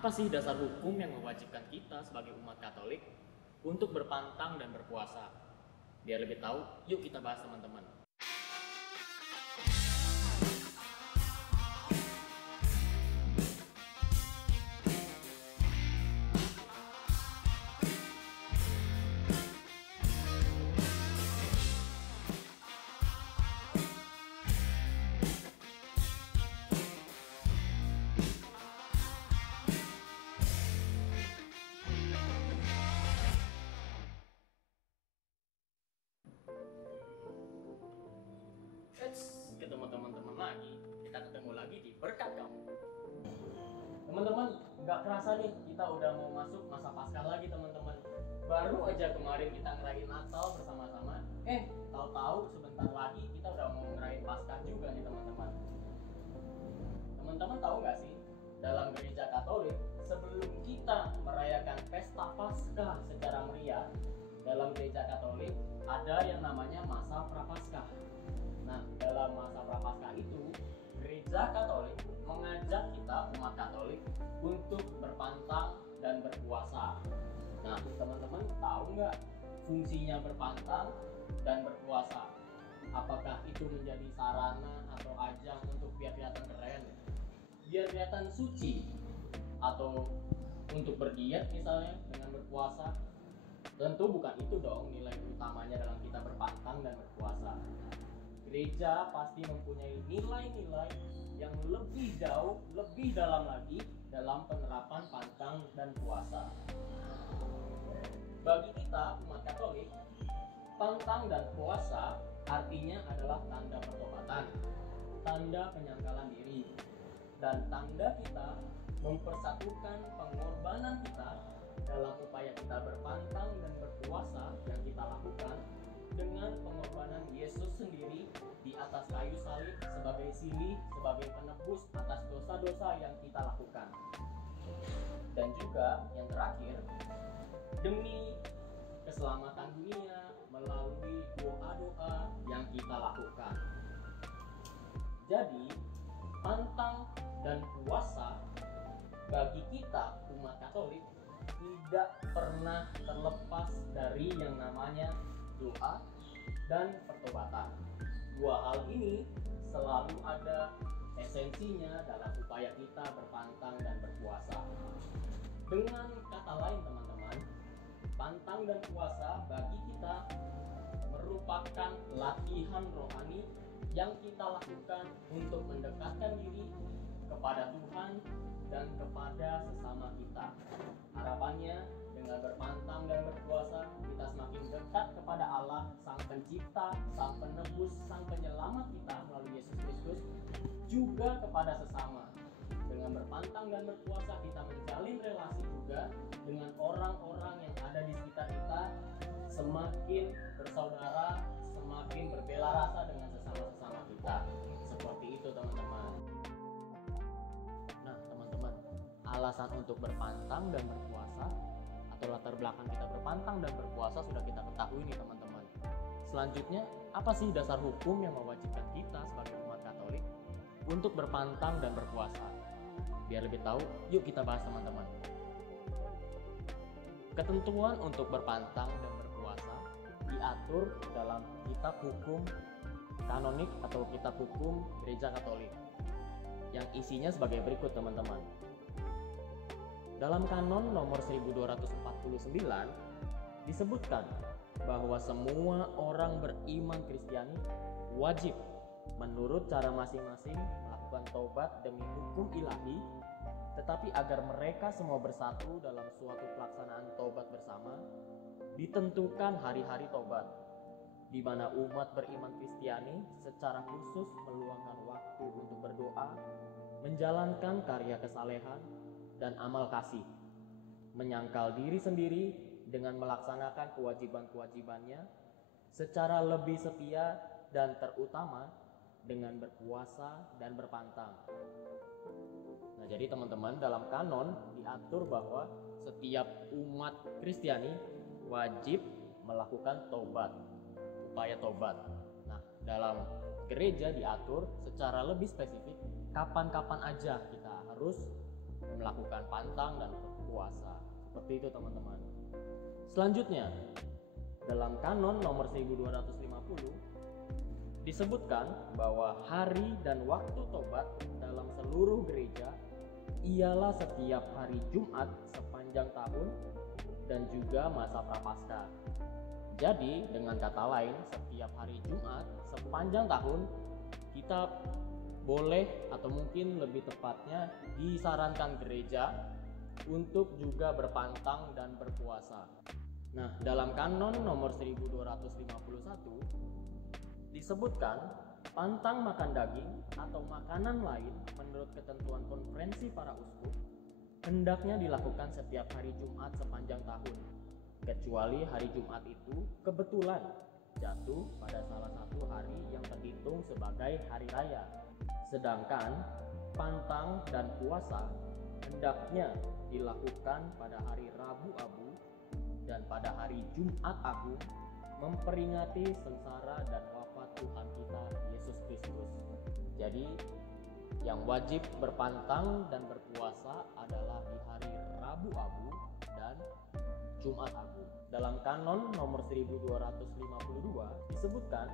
Apa sih dasar hukum yang mewajibkan kita sebagai umat Katolik untuk berpantang dan berpuasa? Biar lebih tahu, yuk kita bahas teman-teman. Ketemu teman-teman lagi, kita ketemu lagi di Berkat Kamu. Teman-teman, nggak kerasa nih kita udah mau masuk masa Paskah lagi teman-teman. Baru aja kemarin kita ngerayain Natal bersama-sama. Tahu-tahu sebentar lagi kita udah mau ngerayain Paskah juga nih teman-teman. Teman-teman tahu nggak sih, dalam gereja Katolik sebelum kita merayakan pesta Paskah secara meriah, dalam gereja Katolik ada yang namanya masa Prapaskah. Nah, dalam masa Prapaskah itu, gereja Katolik mengajak kita umat Katolik untuk berpantang dan berpuasa. Nah, teman-teman tahu nggak fungsinya berpantang dan berpuasa? Apakah itu menjadi sarana atau ajang untuk biar kelihatan keren, biar kelihatan suci, atau untuk berdiet misalnya dengan berpuasa? Tentu bukan itu dong nilai utamanya dalam kita berpantang dan berpuasa. Gereja pasti mempunyai nilai-nilai yang lebih jauh, lebih dalam lagi dalam penerapan pantang dan puasa. Bagi kita umat Katolik, pantang dan puasa artinya adalah tanda pertobatan, tanda penyangkalan diri, dan tanda kita mempersatukan pengorbanan kita dalam upaya kita berpantang dan berpuasa yang kita lakukan dengan pengorbanan Yesus sendiri di atas kayu salib sebagai silih, sebagai penebus atas dosa-dosa yang kita lakukan. Dan juga yang terakhir, demi keselamatan dunia melalui doa-doa yang kita lakukan. Jadi, pantang dan puasa bagi kita umat Katolik tidak pernah terlepas dari yang namanya doa dan pertobatan. Dua hal ini selalu ada esensinya dalam upaya kita berpantang dan berpuasa. Dengan kata lain teman-teman, pantang dan puasa bagi kita merupakan latihan rohani yang kita lakukan untuk mendekatkan diri kepada Tuhan dan kepada sesama kita. Harapannya dengan berpantang dan berpuasa, kita semakin dekat kepada Allah, Sang Pencipta, Sang Penebus, Sang Penyelamat kita melalui Yesus Kristus, juga kepada sesama. Dengan berpantang dan berpuasa, kita menjalin relasi juga dengan orang-orang yang ada di sekitar kita, semakin bersaudara, semakin berbela rasa dengan sesama-sesama kita. Seperti itu teman-teman. Nah teman-teman, alasan untuk berpantang dan berpuasa atau latar belakang kita berpantang dan berpuasa sudah kita ketahui nih teman-teman. Selanjutnya, apa sih dasar hukum yang mewajibkan kita sebagai umat Katolik untuk berpantang dan berpuasa? Biar lebih tahu, yuk kita bahas teman-teman. Ketentuan untuk berpantang dan berpuasa diatur dalam kitab hukum kanonik atau kitab hukum gereja Katolik yang isinya sebagai berikut teman-teman. Dalam kanon nomor 1249 disebutkan bahwa semua orang beriman Kristiani wajib menurut cara masing-masing melakukan taubat demi hukum ilahi, tetapi agar mereka semua bersatu dalam suatu pelaksanaan taubat bersama, ditentukan hari-hari taubat, di mana umat beriman Kristiani secara khusus meluangkan waktu untuk berdoa, menjalankan karya kesalehan dan amal kasih, menyangkal diri sendiri dengan melaksanakan kewajiban-kewajibannya secara lebih setia dan terutama dengan berpuasa dan berpantang. Nah, jadi teman-teman, dalam kanon diatur bahwa setiap umat Kristiani wajib melakukan taubat, upaya taubat. Nah, dalam gereja diatur secara lebih spesifik kapan-kapan aja kita harus melakukan pantang dan puasa. Seperti itu teman-teman. Selanjutnya, dalam kanon nomor 1250 disebutkan bahwa hari dan waktu tobat dalam seluruh gereja ialah setiap hari Jumat sepanjang tahun dan juga masa Prapaskah. Jadi dengan kata lain, setiap hari Jumat sepanjang tahun kita boleh, atau mungkin lebih tepatnya disarankan gereja untuk juga berpantang dan berpuasa. Nah, dalam kanon nomor 1251 disebutkan pantang makan daging atau makanan lain menurut ketentuan konferensi para uskup hendaknya dilakukan setiap hari Jumat sepanjang tahun, kecuali hari Jumat itu kebetulan jatuh pada salah satu hari yang terhitung sebagai hari raya. Sedangkan pantang dan puasa hendaknya dilakukan pada hari Rabu Abu dan pada hari Jumat Agung, memperingati sengsara dan wafat Tuhan kita Yesus Kristus. Jadi yang wajib berpantang dan berpuasa adalah di hari Rabu Abu dan Jumat Agung. Dalam kanon nomor 1252 disebutkan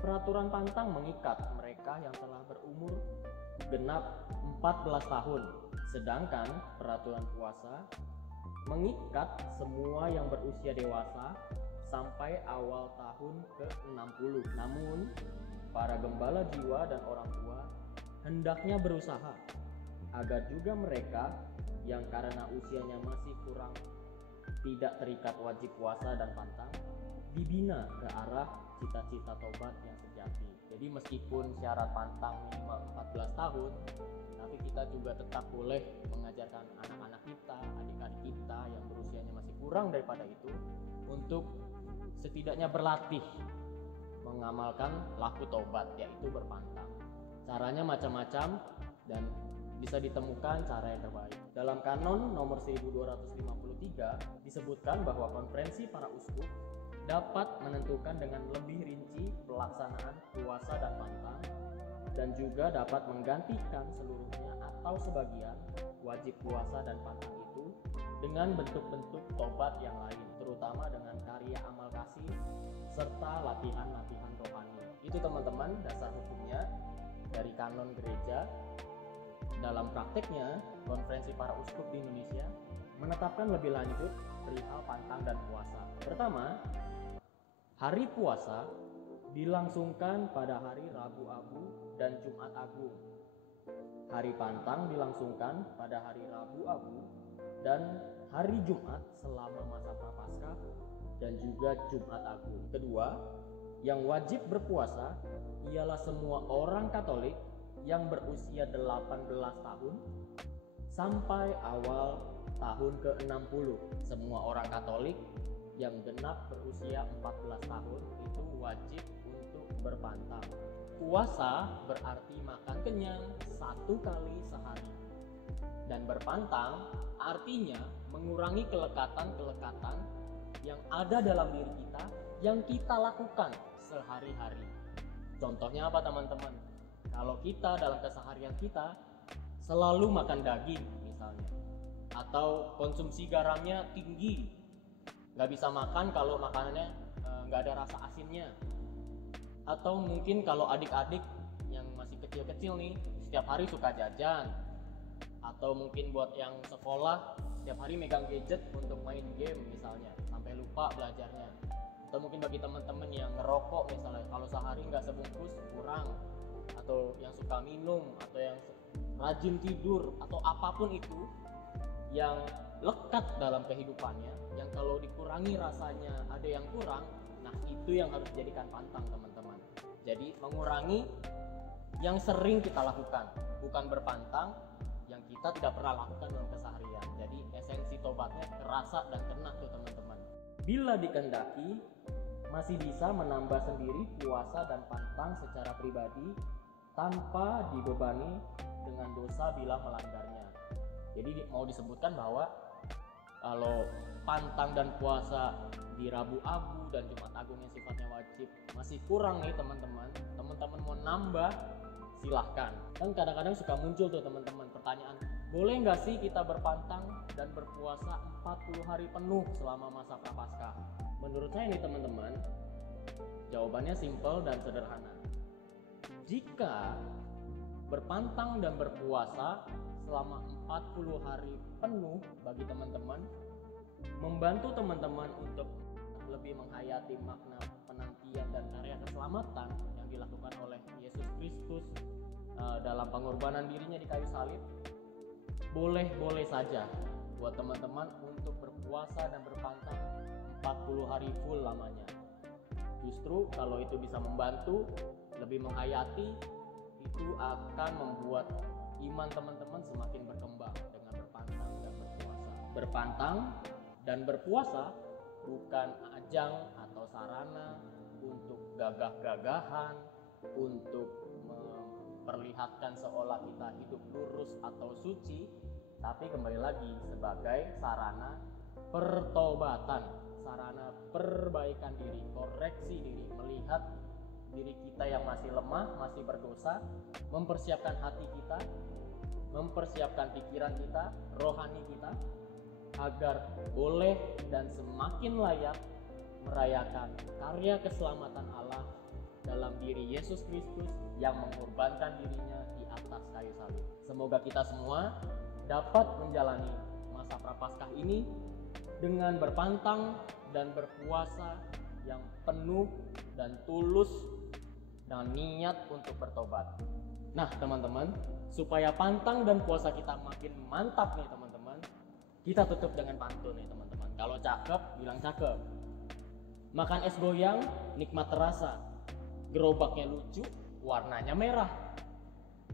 peraturan pantang mengikat mereka yang telah berumur genap 14 tahun, sedangkan peraturan puasa mengikat semua yang berusia dewasa sampai awal tahun ke-60. Namun, para gembala jiwa dan orang tua hendaknya berusaha agar juga mereka yang karena usianya masih kurang tidak terikat wajib puasa dan pantang dibina ke arah cita-cita tobat yang sejati. Jadi meskipun syarat pantang minimal 14 tahun, tapi kita juga tetap boleh mengajarkan anak-anak kita, adik-adik kita yang berusianya masih kurang daripada itu untuk setidaknya berlatih mengamalkan laku tobat, yaitu berpantang. Caranya macam-macam dan bisa ditemukan cara yang terbaik. Dalam kanon nomor 1253 disebutkan bahwa konferensi para uskup dapat menentukan dengan lebih rinci pelaksanaan puasa dan pantang, dan juga dapat menggantikan seluruhnya atau sebagian wajib puasa dan pantang itu dengan bentuk-bentuk tobat yang lain, terutama dengan karya amal kasih serta latihan-latihan rohani. Itu teman-teman dasar hukumnya dari kanon gereja. Dalam prakteknya, konferensi para uskup di Indonesia menetapkan lebih lanjut perihal pantang dan puasa. Pertama, hari puasa dilangsungkan pada hari Rabu Abu dan Jumat Agung. Hari pantang dilangsungkan pada hari Rabu Abu dan hari Jumat selama masa Prapaskah dan juga Jumat Agung. Kedua, yang wajib berpuasa ialah semua orang Katolik yang berusia 18 tahun sampai awal tahun ke-60. Semua orang Katolik yang genap berusia 14 tahun itu wajib untuk berpantang. Puasa berarti makan kenyang 1 kali sehari. Dan berpantang artinya mengurangi kelekatan-kelekatan yang ada dalam diri kita yang kita lakukan sehari-hari. Contohnya apa teman-teman? Kalau kita dalam keseharian kita selalu makan daging misalnya, atau konsumsi garamnya tinggi, nggak bisa makan kalau makanannya nggak ada rasa asinnya, atau mungkin kalau adik-adik yang masih kecil-kecil nih setiap hari suka jajan, atau mungkin buat yang sekolah setiap hari megang gadget untuk main game misalnya sampai lupa belajarnya, atau mungkin bagi teman-teman yang ngerokok misalnya kalau sehari nggak sebungkus kurang, atau yang suka minum, atau yang rajin tidur, atau apapun itu yang lekat dalam kehidupannya, yang kalau dikurangi rasanya ada yang kurang, nah itu yang harus dijadikan pantang teman-teman. Jadi mengurangi yang sering kita lakukan, bukan berpantang yang kita tidak pernah lakukan dalam keseharian. Jadi esensi tobatnya terasa dan kena tuh teman-teman. Bila dikehendaki, masih bisa menambah sendiri puasa dan pantang secara pribadi tanpa dibebani dengan dosa bila melanggarnya. Jadi mau disebutkan bahwa kalau pantang dan puasa di Rabu Abu dan Jumat Agung yang sifatnya wajib masih kurang nih teman-teman mau nambah silahkan. Dan kadang-kadang suka muncul tuh teman-teman pertanyaan, boleh nggak sih kita berpantang dan berpuasa 40 hari penuh selama masa Prapaskah? Menurut saya nih teman-teman, jawabannya simpel dan sederhana. Jika berpantang dan berpuasa selama 40 hari penuh bagi teman-teman membantu teman-teman untuk lebih menghayati makna penantian dan karya keselamatan yang dilakukan oleh Yesus Kristus dalam pengorbanan dirinya di kayu salib, boleh-boleh saja buat teman-teman untuk berpuasa dan berpantang 40 hari full lamanya. Justru kalau itu bisa membantu lebih menghayati, itu akan membuat iman teman-teman semakin berkembang dengan berpantang dan berpuasa. Berpantang dan berpuasa bukan ajang atau sarana untuk gagah-gagahan, untuk memperlihatkan seolah kita hidup lurus atau suci, tapi kembali lagi sebagai sarana pertobatan, sarana perbaikan diri, koreksi diri, melihat diri kita yang masih lemah, masih berdosa, mempersiapkan hati kita, mempersiapkan pikiran kita, rohani kita, agar boleh dan semakin layak merayakan karya keselamatan Allah dalam diri Yesus Kristus yang mengorbankan dirinya di atas kayu salib. Semoga kita semua dapat menjalani masa Prapaskah ini dengan berpantang dan berpuasa yang penuh dan tulus dengan niat untuk bertobat. Nah teman-teman, supaya pantang dan puasa kita makin mantap nih teman-teman, kita tutup dengan pantun nih teman-teman. Kalau cakep, bilang cakep. Makan es goyang, nikmat terasa. Gerobaknya lucu, warnanya merah.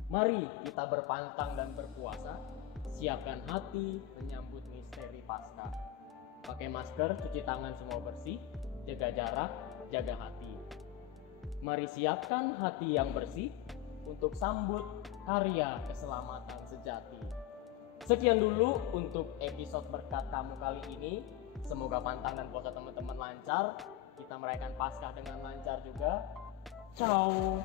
Mari kita berpantang dan berpuasa, siapkan hati menyambut misteri Paskah. Pakai masker, cuci tangan semua bersih, jaga jarak, jaga hati. Mari siapkan hati yang bersih untuk sambut karya keselamatan sejati. Sekian dulu untuk episode berkat kamu kali ini. Semoga pantang dan puasa teman-teman lancar. Kita merayakan Paskah dengan lancar juga. Ciao.